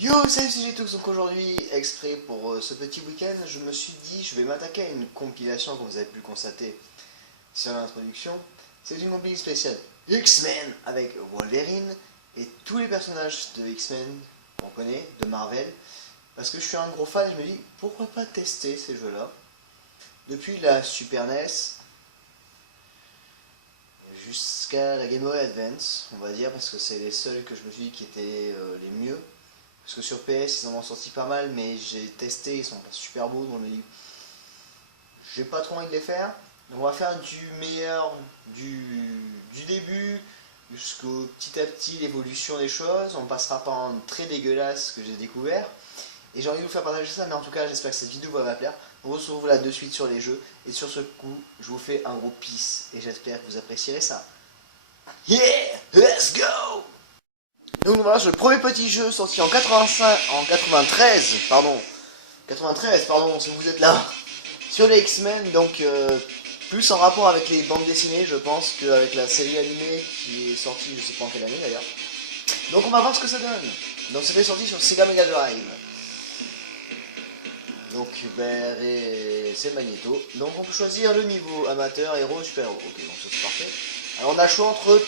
Yo, salut c'est tous, donc aujourd'hui, exprès pour ce petit week-end, je me suis dit je vais m'attaquer à une compilation comme vous avez pu le constater sur l'introduction. C'est une compilation spéciale X-Men avec Wolverine et tous les personnages de X-Men qu'on connaît, de Marvel. Parce que je suis un gros fan et je me dis pourquoi pas tester ces jeux-là. Depuis la Super NES jusqu'à la Game Boy Advance, on va dire, parce que c'est les seuls que je me suis dit qui étaient les mieux. Parce que sur PS, ils en ont sorti pas mal, mais j'ai testé, ils sont pas super beaux, donc je me dis, j'ai pas trop envie de les faire. Donc on va faire du meilleur du début jusqu'au petit à petit l'évolution des choses. On passera par un très dégueulasse que j'ai découvert. Et j'ai envie de vous faire partager ça, mais en tout cas, j'espère que cette vidéo va vous plaire. On se retrouve là de suite sur les jeux. Et sur ce coup, je vous fais un gros peace. Et j'espère que vous apprécierez ça. Yeah! Let's go! Donc voilà, c'est le premier petit jeu sorti en 93, pardon, si vous êtes là, sur les X-Men, donc plus en rapport avec les bandes dessinées, je pense, qu'avec la série animée qui est sortie, je sais pas en quelle année d'ailleurs. Donc on va voir ce que ça donne. Donc c'était sorti sur Sega Mega Drive. Donc c'est Magneto. Donc on peut choisir le niveau amateur, héros, super-héros. Ok, donc ça c'est parfait. Alors on a le choix entre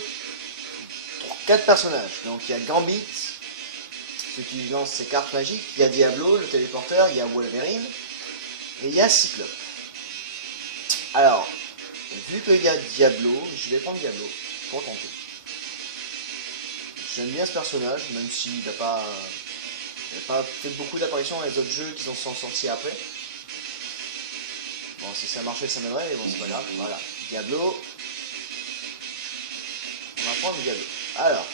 4 personnages. Donc il y a Gambit, celui qui lance ses cartes magiques, il y a Diablo, le téléporteur, il y a Wolverine, et il y a Cyclope. Alors, vu qu'il y a Diablo, je vais prendre Diablo, pour tenter. J'aime bien ce personnage, même s'il n'a pas fait beaucoup d'apparitions dans les autres jeux qui sont sortis après. Bon, si ça marchait, ça m'aimerait, mais bon, c'est pas grave. Voilà, Diablo. On va prendre Diablo. Alors,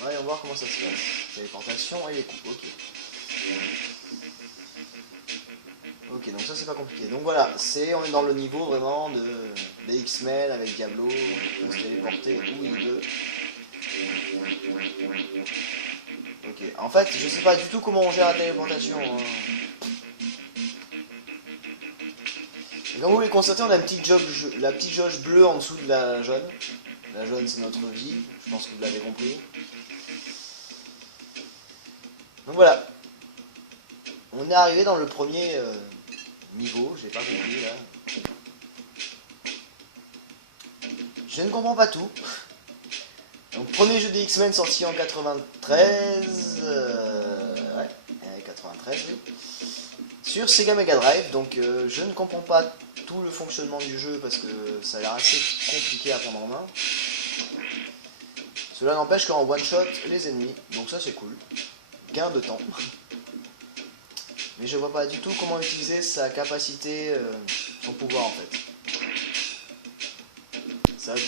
voyons voir comment ça se passe. Téléportation et les coups, ok. Ok, donc ça c'est pas compliqué. Donc voilà, on est dans le niveau vraiment des X-Men avec Diablo, on peut se téléporter où il veut. Ok, en fait, je sais pas du tout comment on gère la téléportation. Et comme vous pouvez constater, on a la petite jauge bleue en dessous de la jaune. La jaune c'est notre vie, je pense que vous l'avez compris. Donc voilà, on est arrivé dans le premier niveau, j'ai pas compris là. Je ne comprends pas tout. Donc premier jeu des X-Men sorti en 93, ouais, 93 oui, sur Sega Mega Drive, donc je ne comprends pas tout le fonctionnement du jeu parce que ça a l'air assez compliqué à prendre en main. Cela n'empêche qu'en one shot les ennemis, donc ça c'est cool, gain de temps. Mais je vois pas du tout comment utiliser sa capacité, son pouvoir en fait. Ça je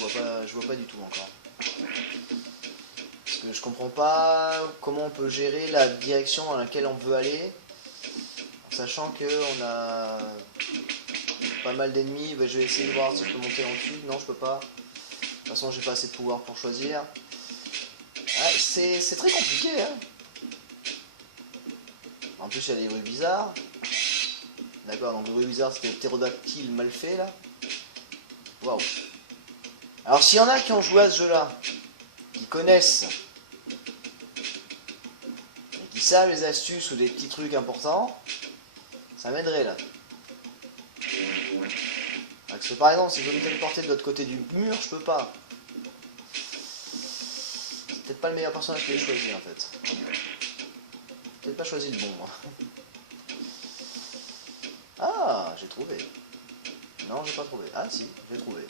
vois pas du tout encore. Parce que je comprends pas comment on peut gérer la direction dans laquelle on veut aller. Sachant qu'on a pas mal d'ennemis, je vais essayer de voir si je peux monter en dessus. Non, je peux pas. De toute façon, j'ai pas assez de pouvoir pour choisir. Ah, c'est très compliqué, hein. En plus, il y a des bruits bizarres. D'accord, donc le bruit bizarre, c'était le ptérodactyle mal fait, là. Waouh. Alors, s'il y en a qui ont joué à ce jeu-là, qui connaissent, et qui savent les astuces ou des petits trucs importants, ça m'aiderait, là. Parce que par exemple, si je veux me téléporter de l'autre côté du mur, je peux pas. C'est peut-être pas le meilleur personnage que j'ai choisi en fait. Peut-être pas choisi le bon moi. Ah, j'ai trouvé. Non, j'ai pas trouvé. Ah si, j'ai trouvé.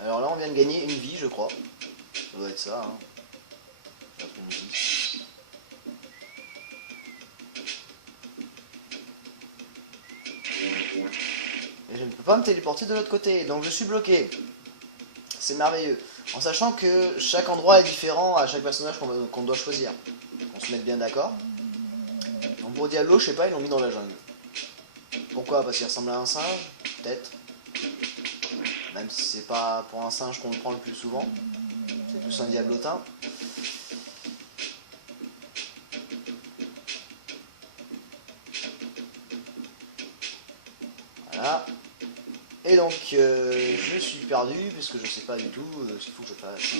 Alors là, on vient de gagner une vie, je crois. Ça doit être ça, hein. Une vie. Et je ne peux pas me téléporter de l'autre côté, donc je suis bloqué. C'est merveilleux. En sachant que chaque endroit est différent à chaque personnage qu'on doit choisir. On se met bien d'accord. Donc pour Diablo, je sais pas, ils l'ont mis dans la jungle. Pourquoi? Parce qu'il ressemble à un singe? Peut-être. Même si c'est pas pour un singe qu'on le prend le plus souvent. C'est plus un diablotin. Voilà. Et donc, je suis perdu, parce que je sais pas du tout ce qu'il faut que je fasse.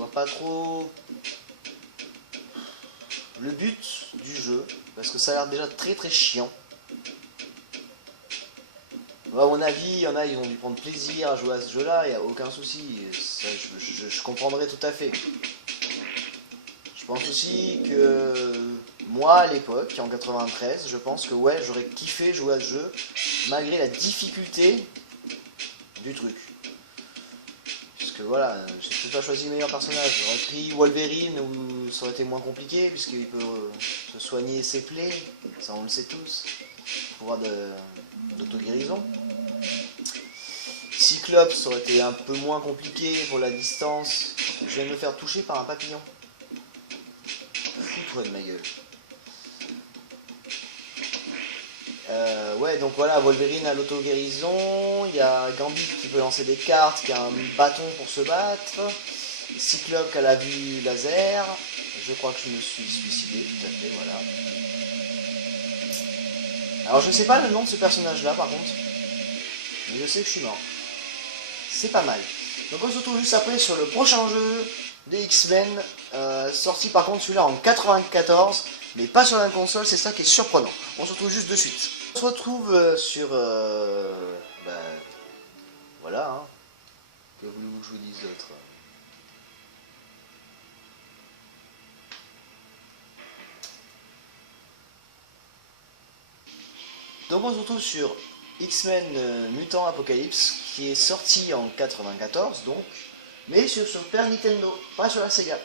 vois pas trop le but du jeu, parce que ça a l'air déjà très très chiant. À mon avis, il y en a, ils ont dû prendre plaisir à jouer à ce jeu-là, il n'y a aucun souci, ça, je comprendrais tout à fait. Je pense aussi que moi, à l'époque, en 93, je pense que ouais, j'aurais kiffé jouer à ce jeu, malgré la difficulté du truc. Parce que voilà, j'ai peut-être pas choisi le meilleur personnage, j'aurais pris Wolverine, où ça aurait été moins compliqué, puisqu'il peut se soigner ses plaies, ça on le sait tous, pouvoir d'auto-guérison. Cyclope, ça aurait été un peu moins compliqué pour la distance. Je viens de me faire toucher par un papillon. Fous-toi de ma gueule. Ouais, donc voilà, Wolverine a l'auto-guérison. Il y a Gambit qui peut lancer des cartes, qui a un bâton pour se battre. Cyclope qui a la vue laser. Je crois que je me suis suicidé, tout à fait, voilà. Alors je sais pas le nom de ce personnage-là par contre. Mais je sais que je suis mort. C'est pas mal. Donc on se retrouve juste après sur le prochain jeu des X-Men, sorti par contre celui-là en 94, mais pas sur la console, c'est ça qui est surprenant. On se retrouve juste de suite. On se retrouve sur... voilà, hein. Que voulez-vous que je vous dise d'autre? Donc on se retrouve sur X-Men Mutant Apocalypse, qui est sorti en 94, donc, mais sur Super Nintendo, pas sur la Sega.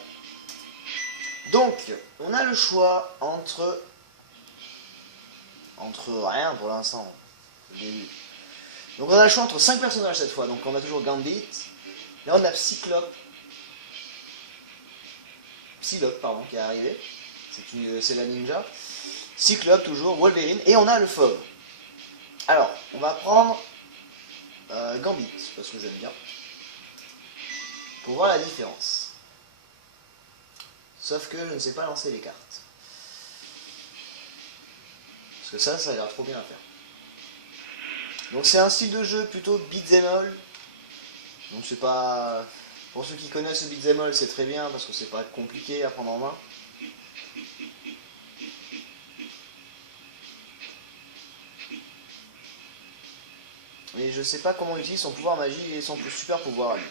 Donc, on a le choix entre rien pour l'instant. Donc on a le choix entre 5 personnages cette fois. Donc on a toujours Gambit, là on a Psylocke, pardon, qui est arrivé. C'est la ninja. Cyclope toujours, Wolverine, et on a le Fauve. Alors, on va prendre Gambit, parce que j'aime bien, pour voir la différence. Sauf que je ne sais pas lancer les cartes. Parce que ça a l'air trop bien à faire. Donc c'est un style de jeu plutôt beat'em all. Donc c'est pas... Pour ceux qui connaissent le beat'em all, c'est très bien, parce que c'est pas compliqué à prendre en main. Mais je sais pas comment utiliser son pouvoir magie et son super pouvoir à lui.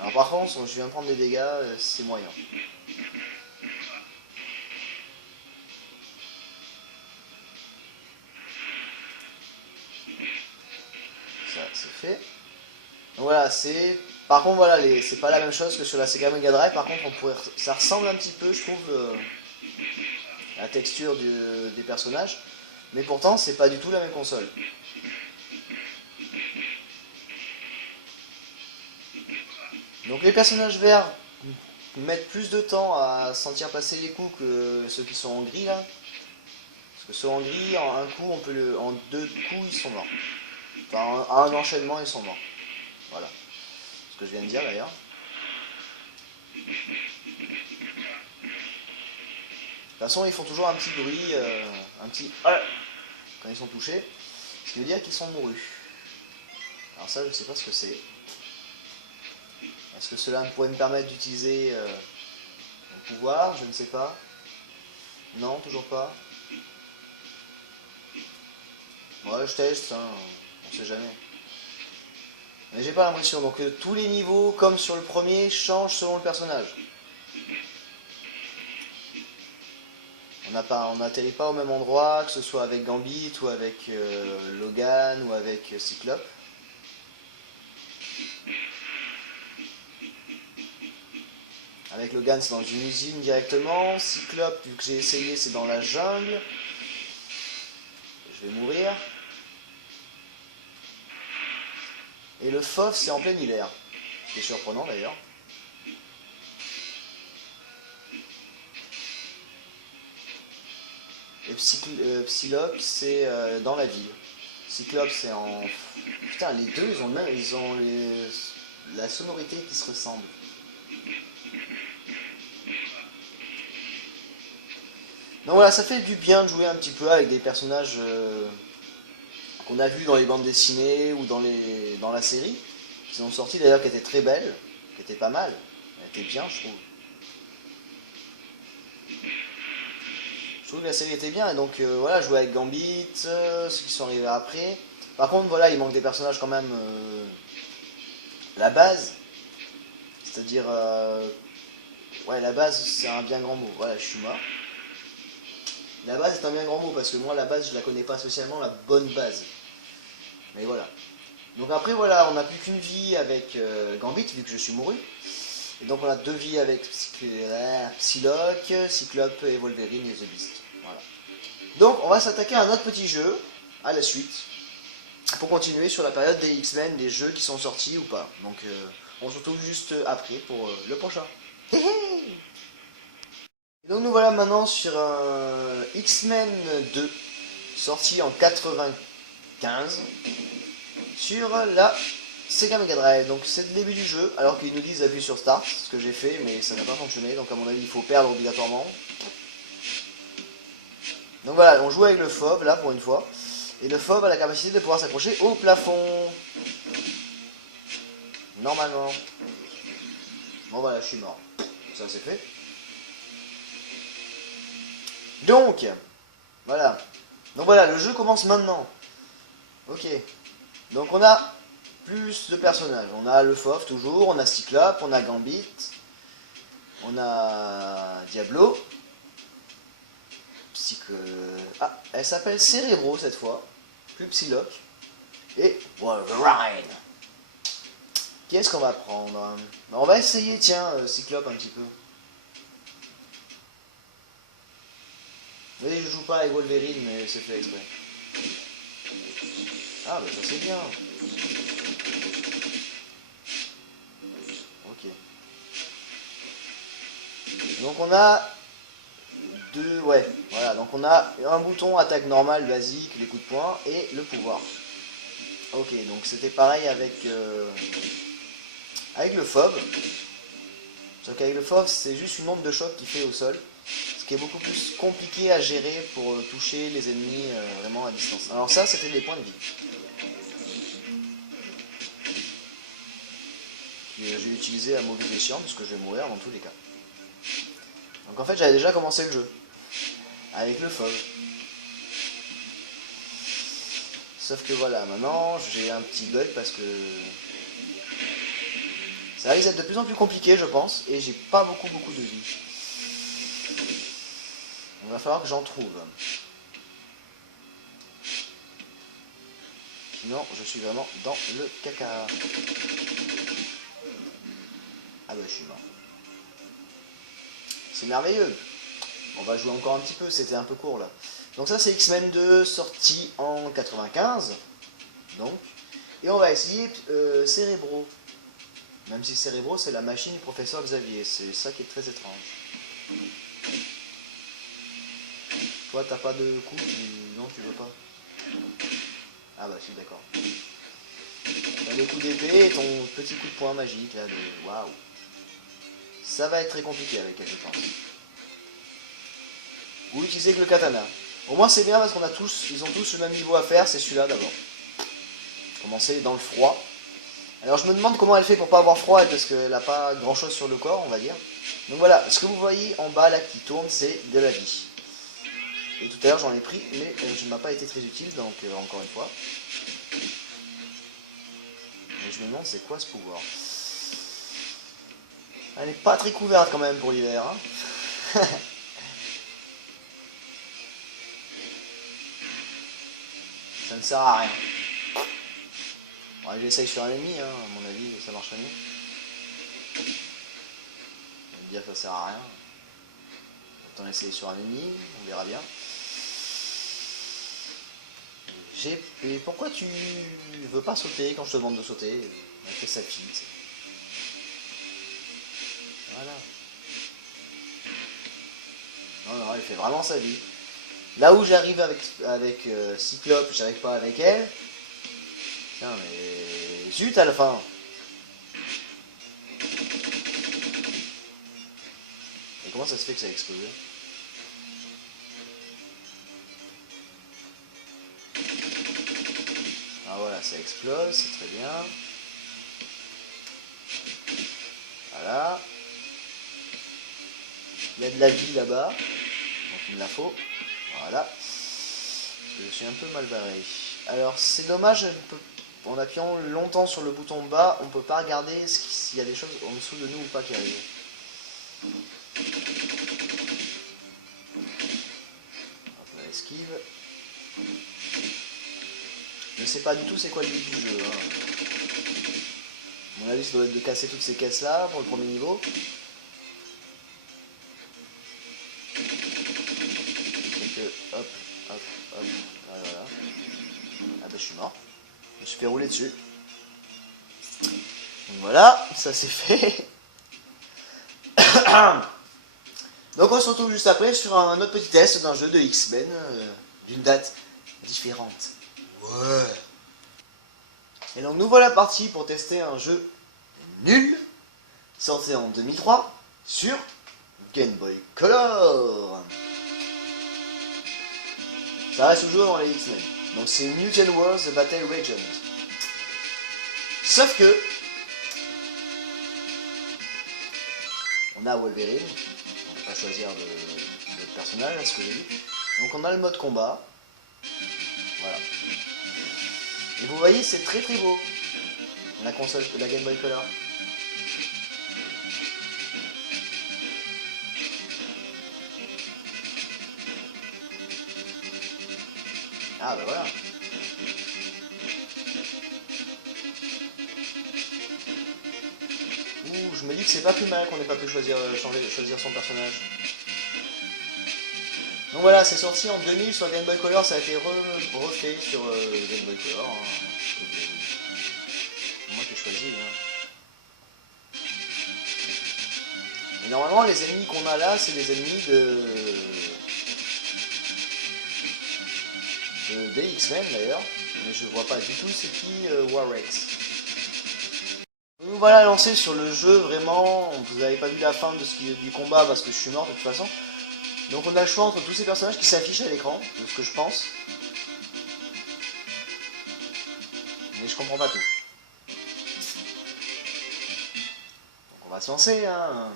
Alors par contre, je viens de prendre des dégâts, c'est moyen. Ça, c'est fait. Donc voilà, c'est... Par contre, voilà, c'est pas la même chose que sur la Sega Mega Drive. Par contre, ça ressemble un petit peu, je trouve, la texture des personnages. Mais pourtant, c'est pas du tout la même console. Donc les personnages verts mettent plus de temps à sentir passer les coups que ceux qui sont en gris là. Parce que ceux en gris, en un coup, en 2 coups, ils sont morts. Enfin, en un enchaînement, ils sont morts. Voilà. Ce que je viens de dire d'ailleurs. De toute façon, ils font toujours un petit bruit, un petit quand ils sont touchés. Ce qui veut dire qu'ils sont mourus. Alors ça, je sais pas ce que c'est. Est-ce que cela pourrait me permettre d'utiliser mon pouvoir? Je ne sais pas. Non, toujours pas. Ouais, je teste, hein, on sait jamais. Mais j'ai pas l'impression. Donc tous les niveaux, comme sur le premier, changent selon le personnage. On n'atterrit pas au même endroit, que ce soit avec Gambit ou avec Logan ou avec Cyclope. Avec Logan, c'est dans une usine directement. Cyclope, vu que j'ai essayé, c'est dans la jungle. Je vais mourir. Et le Fauve, c'est en plein hiver. C'est surprenant d'ailleurs. Et Psylocke, c'est dans la ville. Cyclope, c'est en... Putain, les deux, ils ont la sonorité qui se ressemble. Donc voilà, ça fait du bien de jouer un petit peu avec des personnages qu'on a vus dans les bandes dessinées ou dans la série, qui sont sortis d'ailleurs, qui étaient très belles, qui étaient pas mal. Elle était bien, je trouve. Je trouve que la série était bien, et donc voilà, jouer avec Gambit, ceux qui sont arrivés après. Par contre, voilà, il manque des personnages quand même. La base, c'est-à-dire. Ouais, la base, c'est un bien grand mot. Voilà, je suis mort. La base est un bien grand mot, parce que moi, la base, je la connais pas spécialement, la bonne base. Mais voilà. Donc après, voilà, on n'a plus qu'une vie avec Gambit, vu que je suis mouru. Et donc on a 2 vies avec Psylocke, Cyclope et Wolverine et The Beast. Voilà. Donc on va s'attaquer à un autre petit jeu, à la suite, pour continuer sur la période des X-Men, des jeux qui sont sortis ou pas. Donc on se retrouve juste après pour le prochain. Et donc nous voilà maintenant sur un X-Men 2, sorti en 95, sur la Sega Mega Drive. Donc c'est le début du jeu, alors qu'ils nous disent d'appuyer sur Start, ce que j'ai fait, mais ça n'a pas fonctionné, donc à mon avis il faut perdre obligatoirement. Donc voilà, on joue avec le FOB là pour une fois, et le FOB a la capacité de pouvoir s'accrocher au plafond. Normalement. Bon voilà, je suis mort. Ça c'est fait. Donc, voilà. Donc voilà, le jeu commence maintenant. Ok. Donc on a plus de personnages. On a le FOB toujours, on a Cyclope, on a Gambit, on a Diablo. Ah, elle s'appelle Cerebro cette fois, plus Psylocke. Et Wolverine. Qui est-ce qu'on va prendre? On va essayer, tiens, Cyclope un petit peu. Oui, je joue pas avec Wolverine, mais c'est fait exprès. Ah, bah ça c'est bien. Ok. Donc on a deux, ouais, voilà. Donc on a un bouton attaque normale, basique, les coups de poing, et le pouvoir. Ok, donc c'était pareil avec le FOB. Sauf qu'avec le FOB, c'est juste une onde de choc qui fait au sol. Ce qui est beaucoup plus compliqué à gérer pour toucher les ennemis vraiment à distance. Alors ça, c'était des points de vie. Que j'ai utilisé à mauvais escient, parce que je vais mourir dans tous les cas. Donc en fait, j'avais déjà commencé le jeu. Avec le FOB. Sauf que voilà, maintenant, j'ai un petit bug parce que ça risque d'être de plus en plus compliqué, je pense, et j'ai pas beaucoup de vie. Il va falloir que j'en trouve. Sinon, je suis vraiment dans le caca. Ah bah, je suis mort. C'est merveilleux. On va jouer encore un petit peu, c'était un peu court là. Donc ça, c'est X-Men 2, sorti en 95. Donc. Et on va essayer Cerebro. Même si Cerebro, c'est la machine du professeur Xavier. C'est ça qui est très étrange. Toi, t'as pas de coup Non, tu veux pas. Ah bah, je suis d'accord. T'as le coup d'épée et ton petit coup de poing magique là de... Waouh. Ça va être très compliqué avec elle, je pense. Ou utiliser avec le katana. Au moins c'est bien parce qu'on a tous, ils ont tous le même niveau à faire, c'est celui-là d'abord. Commencer dans le froid. Alors je me demande comment elle fait pour pas avoir froid, parce qu'elle n'a pas grand chose sur le corps, on va dire. Donc voilà, ce que vous voyez en bas là qui tourne, c'est de la vie. Et tout à l'heure j'en ai pris, mais je ne m'a pas été très utile, donc encore une fois. Et je me demande c'est quoi ce pouvoir. Elle n'est pas très couverte quand même pour l'hiver. Hein. Ça ne sert à rien. Bon, j'essaye sur un ennemi, hein, à mon avis, ça marche mieux. Je vais me dire que ça sert à rien. Autant essayer sur un ennemi, on verra bien. Et pourquoi tu veux pas sauter quand je te demande de sauter? Elle fait sa fille. Voilà. Non, non, elle fait vraiment sa vie. Là où j'arrive avec Cyclope, j'arrive pas avec elle. Putain, mais zut à la fin. Et comment ça se fait que ça a explosé? Ah voilà, ça explose, c'est très bien. Voilà. Il y a de la vie là-bas, donc il me la faut. Voilà. Je suis un peu mal barré. Alors c'est dommage, en appuyant longtemps sur le bouton bas, on peut pas regarder s'il y a des choses en dessous de nous ou pas qui arrivent. Hop là, esquive. Je ne sais pas du tout c'est quoi le but du jeu. Hein. À mon avis, ça doit être de casser toutes ces caisses là pour le premier niveau. Hop, hop, hop, voilà. Ah bah je suis mort. Je me suis fait rouler dessus. Donc voilà, ça c'est fait. Donc on se retrouve juste après sur un autre petit test d'un jeu de X-Men d'une date différente. Ouais. Et donc nous voilà partis pour tester un jeu nul, sorti en 2003 sur Game Boy Color. Ça reste toujours dans les X-Men. Donc c'est Mutant Wars The Battle Regions. Sauf que on a Wolverine. On peut pas choisir de personnage, à ce que j'ai vu. Donc on a le mode combat. Voilà. Et vous voyez, c'est très très beau. La console, la Game Boy Color. Ah bah voilà. Ouh, je me dis que c'est pas plus mal qu'on n'ait pas pu choisir son personnage. Donc voilà, c'est sorti en 2000 sur Game Boy Color, ça a été refait sur Game Boy Color. Hein. C'est moi qui ai choisi. Hein. Et normalement, les ennemis qu'on a là, c'est des ennemis des X-Men d'ailleurs, mais je vois pas du tout c'est qui Warrex. Nous voilà lancés sur le jeu, vraiment, vous n'avez pas vu la fin du combat parce que je suis mort de toute façon. Donc on a le choix entre tous ces personnages qui s'affichent à l'écran, de ce que je pense. Mais je comprends pas tout. Donc on va se lancer, hein.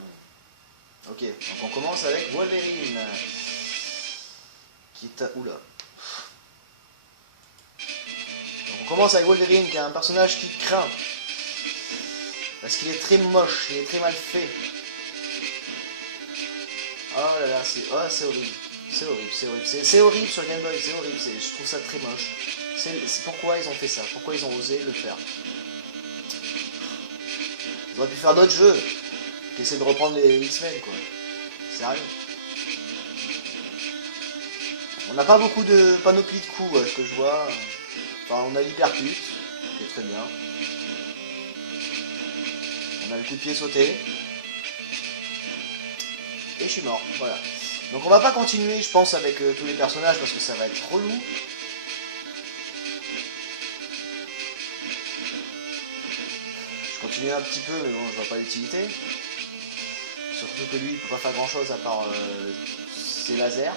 Ok, donc on commence avec Wolverine. Qui est à... Oula. Donc on commence avec Wolverine, qui est un personnage qui craint. Parce qu'il est très moche, il est très mal fait. Oh là là, c'est horrible. C'est horrible, c'est horrible. C'est horrible sur Game Boy, c'est horrible. Je trouve ça très moche. C'est pourquoi ils ont fait ça, pourquoi ils ont osé le faire. Ils auraient pu faire d'autres jeux qui essaient de reprendre les X-Men, quoi. Sérieux. On n'a pas beaucoup de panoplie de coups, ce que je vois. Enfin, on a l'hypercute, qui est très bien. On a le coup de pied sauté. Et je suis mort, voilà. Donc on va pas continuer, je pense, avec tous les personnages parce que ça va être relou. Je continue un petit peu, mais bon, je vois pas l'utilité. Surtout que lui, il peut pas faire grand chose à part ses lasers.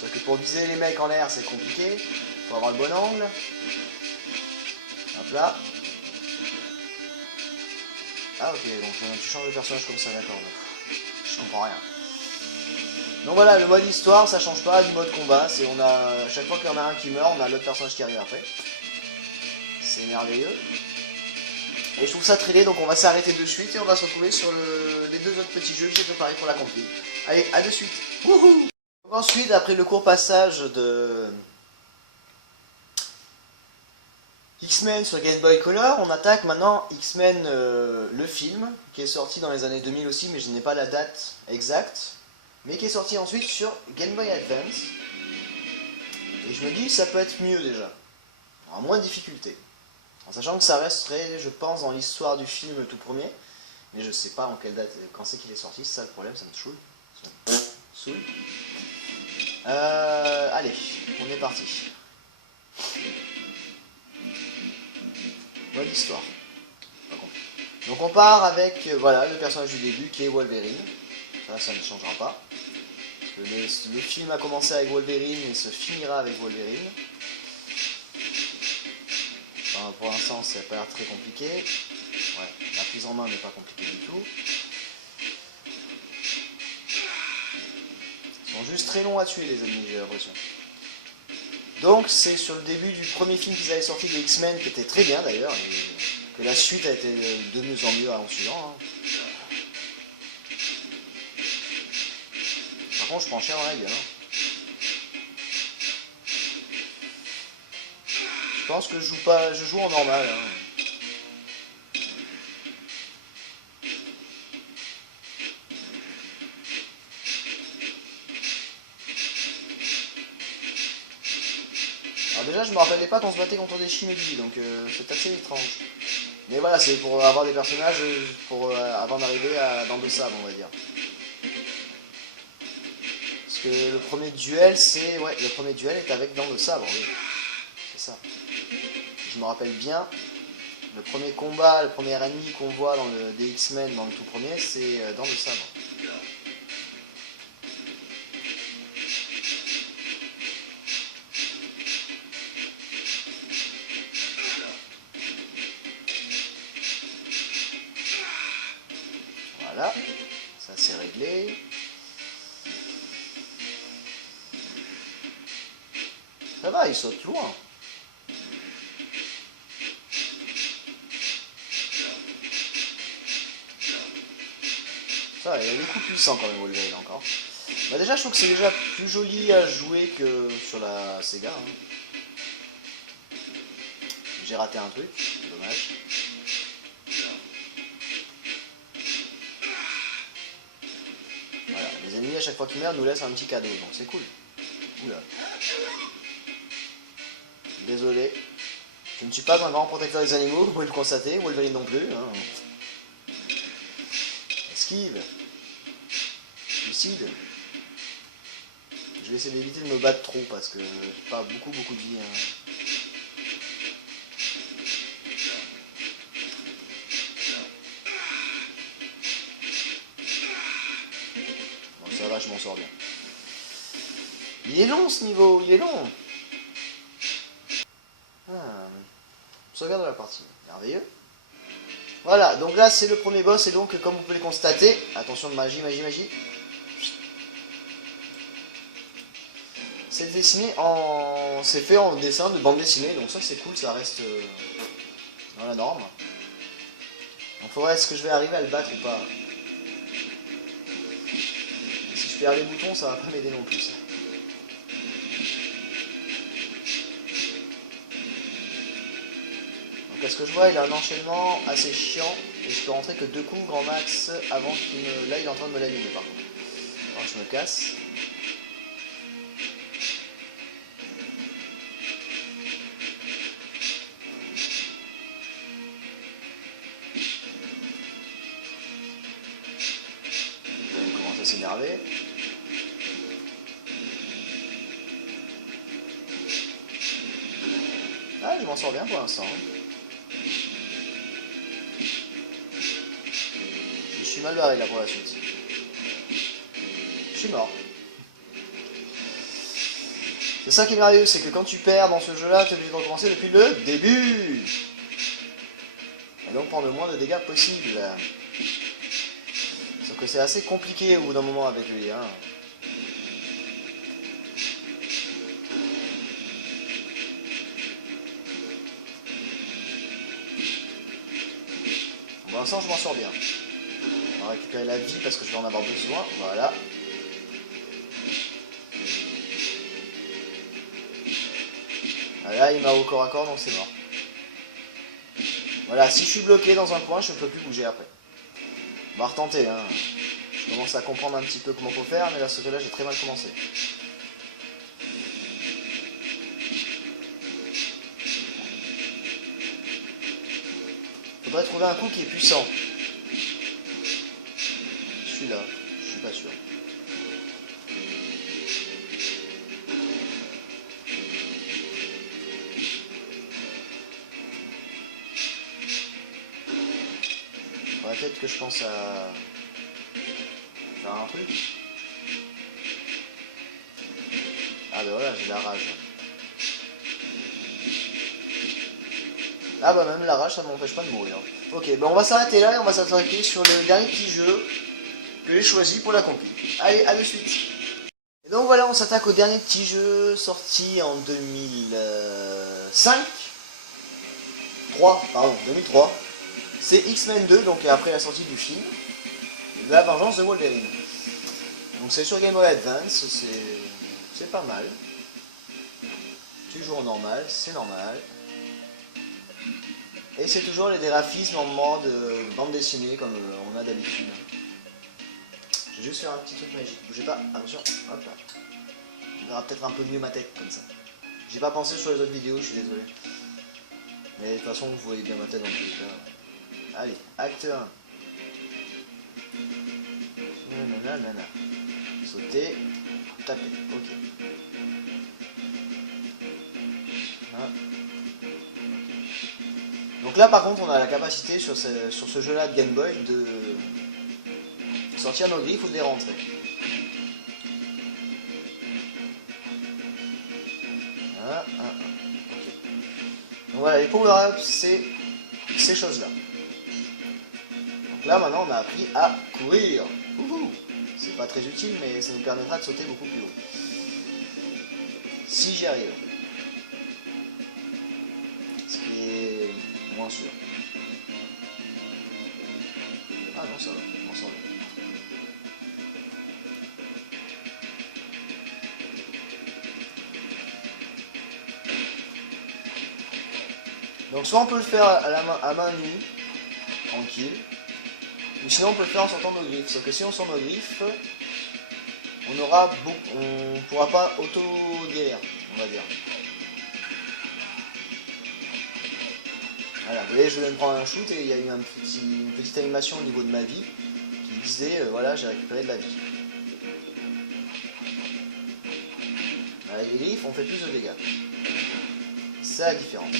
Sauf que pour viser les mecs en l'air, c'est compliqué. Faut avoir le bon angle. Hop là. Ah ok, donc tu changes de personnage comme ça, d'accord. Je comprends rien. Donc voilà, le mode histoire, ça change pas du mode combat. C'est chaque fois qu'il y en a un qui meurt, on a l'autre personnage qui arrive après. C'est merveilleux. Et je trouve ça très laid, donc on va s'arrêter de suite et on va se retrouver sur les deux autres petits jeux que j'ai préparés pour la compil. Allez, à de suite. Wouhou! Ensuite, après le court passage de X-Men sur Game Boy Color, on attaque maintenant X-Men le film, qui est sorti dans les années 2000 aussi, mais je n'ai pas la date exacte, mais qui est sorti ensuite sur Game Boy Advance. Et je me dis que ça peut être mieux déjà, en moins de difficulté. En sachant que ça resterait, je pense, dans l'histoire du film tout premier, mais je sais pas en quelle date, quand c'est qu'il est sorti, c'est ça le problème, ça me saoule. Ça me saoule. Allez, on est parti. Mode histoire. Donc on part avec voilà, le personnage du début qui est Wolverine. Ça ne changera pas. Le film a commencé avec Wolverine et se finira avec Wolverine. Enfin, pour l'instant, ça n'a pas l'air très compliqué. Ouais, la prise en main n'est pas compliquée du tout. sont juste très longs à tuer les ennemis, j'ai l'impression. Donc c'est sur le début du premier film qu'ils avaient sorti des X-Men, qui était très bien d'ailleurs, et que la suite a été de mieux en mieux en suivant. Hein. Par contre je prends cher dans la gueule. Hein. Je pense que je joue en normal. Hein. Alors déjà je me rappelais pas qu'on se battait contre des Shinobi, donc c'est assez étrange. Mais voilà, c'est pour avoir des personnages avant d'arriver dans le sabre, on va dire. Parce que le premier duel, le premier duel est avec dans le sabre, oui. C'est ça. Je me rappelle bien, le premier combat, le premier ennemi qu'on voit dans des X-Men, dans le tout premier, c'est dans le sabre. Voilà, ça c'est réglé. Ça va, il saute loin. Ça, il a des coups puissants quand même, Wolverine encore. Bah déjà, je trouve que c'est déjà plus joli à jouer que sur la Sega. Hein. J'ai raté un truc, dommage. Voilà, les ennemis à chaque fois qu'ils meurent nous laissent un petit cadeau, donc c'est cool. Oula. Désolé. Je ne suis pas un grand protecteur des animaux, vous pouvez le constater, Wolverine non plus. Hein. Esquive. Suicide. Je vais essayer d'éviter de me battre trop parce que j'ai pas beaucoup de vie. Hein. Bon, ça va, je m'en sors bien. Il est long ce niveau, il est long. Sauvegarde de la partie, merveilleux. Voilà, donc là c'est le premier boss et donc comme vous pouvez le constater, attention de magie, c'est dessiné c'est fait en dessin de bande dessinée, donc ça c'est cool, ça reste dans la norme. Donc faudrait, est-ce que je vais arriver à le battre ou pas? Et si je perds les boutons, ça va pas m'aider non plus ça. Parce que je vois, il a un enchaînement assez chiant et je peux rentrer que 2 coups grand max avant qu'il me... Là, il est en train de me l'allumer par contre. Alors, je me casse. Il commence à s'énerver. Ah, je m'en sors bien pour l'instant. Je suis mal barré là pour la suite. Je suis mort. C'est ça qui est merveilleux, c'est que quand tu perds dans ce jeu-là, tu es obligé de recommencer depuis le début. Et donc prendre le moins de dégâts possible. Sauf que c'est assez compliqué au bout d'un moment avec lui. Hein. Pour l'instant, je m'en sors bien. On va récupérer la vie parce que je vais en avoir besoin. Voilà. Là, il m'a au corps à corps, donc c'est mort. Voilà, si je suis bloqué dans un coin, je ne peux plus bouger après. On va retenter. Hein. Je commence à comprendre un petit peu comment il faut faire, mais là, ce jeu-là, j'ai très mal commencé. Faudrait trouver un coup qui est puissant. Là, je suis pas sûr. Faudrait peut-être que je pense à faire un truc. Ah ben voilà, j'ai la rage. Ah bah même la rage, ça m'empêche pas de mourir. Ok, ben on va s'arrêter là et on va s'attaquer sur le dernier petit jeu que j'ai choisi pour la compil. Allez, à de suite. Donc voilà, on s'attaque au dernier petit jeu sorti en 2005. 2003. C'est X-Men 2, donc après la sortie du film. La vengeance de Wolverine. Donc c'est sur Game Boy Advance, c'est pas mal. Toujours normal, c'est normal. Et c'est toujours les graphismes en mode bande dessinée comme on a d'habitude. Je vais juste faire un petit truc magique. Bougez pas, attention, hop là. On verra peut-être un peu mieux ma tête comme ça. J'ai pas pensé sur les autres vidéos, je suis désolé. Mais de toute façon, vous voyez bien ma tête dans tous les cas. Allez, acte 1. Nanana. Sauter, taper, ok. Hein. Donc là par contre on a la capacité sur ce jeu là de Game Boy de sortir nos griffes ou de les rentrer. Okay. Donc voilà, les power-ups c'est ces choses là. Donc là maintenant on a appris à courir. C'est pas très utile mais ça nous permettra de sauter beaucoup plus haut. Si j'y arrive. Ce qui est moins sûr. Ah non ça va, on s'en va. Donc soit on peut le faire à main nue, tranquille, ou sinon on peut le faire en sortant nos griffes. Sauf que si on sort nos griffes, on pourra pas auto-guérir, on va dire. Voilà, vous voyez, je viens de prendre un shoot et il y a eu une petite animation au niveau de ma vie qui disait, voilà, j'ai récupéré de la vie. Avec les griffes, on fait plus de dégâts. C'est la différence.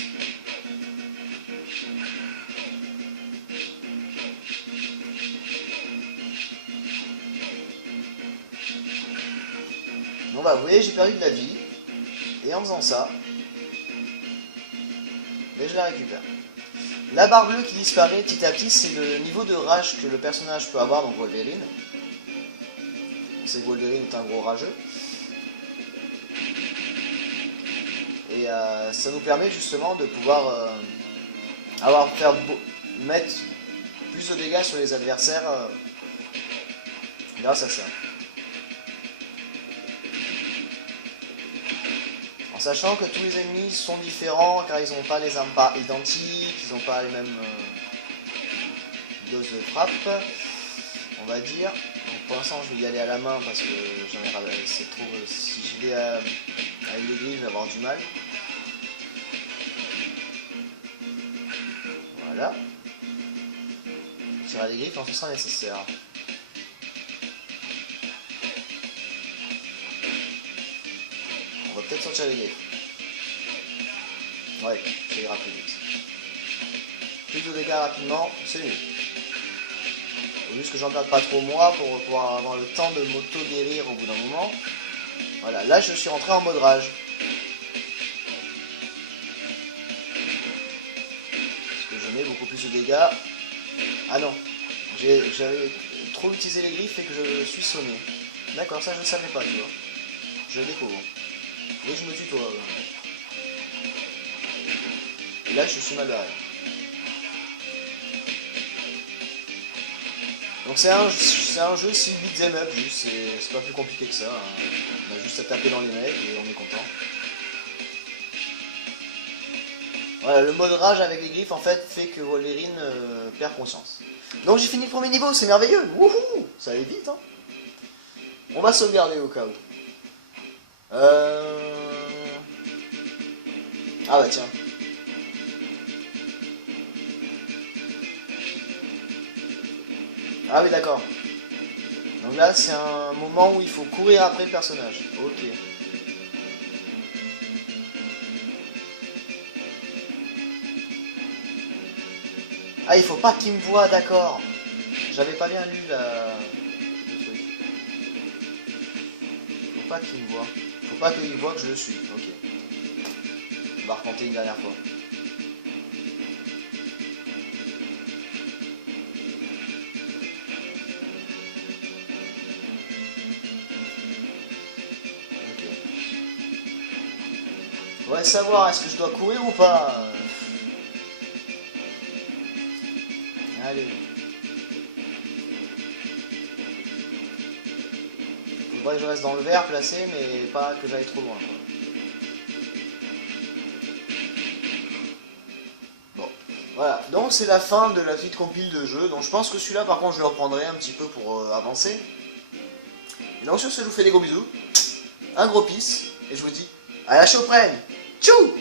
Bon bah vous voyez, j'ai perdu de la vie, et en faisant ça, mais je la récupère. La barre bleue qui disparaît petit à petit, c'est le niveau de rage que le personnage peut avoir, donc Wolverine. C'est que Wolverine est un gros rageux. Et ça nous permet justement de pouvoir mettre plus de dégâts sur les adversaires grâce à ça. En sachant que tous les ennemis sont différents car ils n'ont pas les armes identiques, ils n'ont pas les mêmes doses de frappe, on va dire. Donc pour l'instant je vais y aller à la main parce que c'est trop. Si je vais avec les griffes, je vais avoir du mal. Voilà. Tirer les griffes quand ce sera nécessaire. On va peut-être sortir les griffes. Ouais, ça ira plus vite. Plus de dégâts rapidement, c'est mieux. Faut juste que j'en perde pas trop moi pour pouvoir avoir le temps de m'auto-guérir au bout d'un moment. Voilà, là je suis rentré en mode rage. Parce que je mets beaucoup plus de dégâts. Ah non, j'avais trop utilisé les griffes et que je suis sonné. D'accord, ça je ne savais pas, tu vois. Je le découvre. Et je me tutoie. Et là je suis mal barré. Donc c'est un jeu 6 beat'em up juste, c'est pas plus compliqué que ça. Hein. On a juste à taper dans les mecs et on est content. Voilà, le mode rage avec les griffes en fait fait que Wolverine perd conscience. Donc j'ai fini le premier niveau, c'est merveilleux. Wouhou, ça allait vite hein. On va sauvegarder au cas où. Ah bah tiens. Ah oui d'accord. Donc là c'est un moment où il faut courir après le personnage. Ok. Ah il faut pas qu'il me voie, d'accord. J'avais pas bien lu le truc. Faut pas qu'il me voie. Faut pas qu'il voie que je le suis. Ok. On va retenter une dernière fois. Faudrait savoir, est-ce que je dois courir ou pas? Allez. Faudrait que je reste dans le vert placé, mais pas que j'aille trop loin. Bon, voilà. Donc c'est la fin de la petite compile de jeu. Donc je pense que celui-là, par contre, je le reprendrai un petit peu pour avancer. Et donc sur ce, je vous fais des gros bisous. Un gros peace. Et je vous dis à la chaud prenne. Tchou!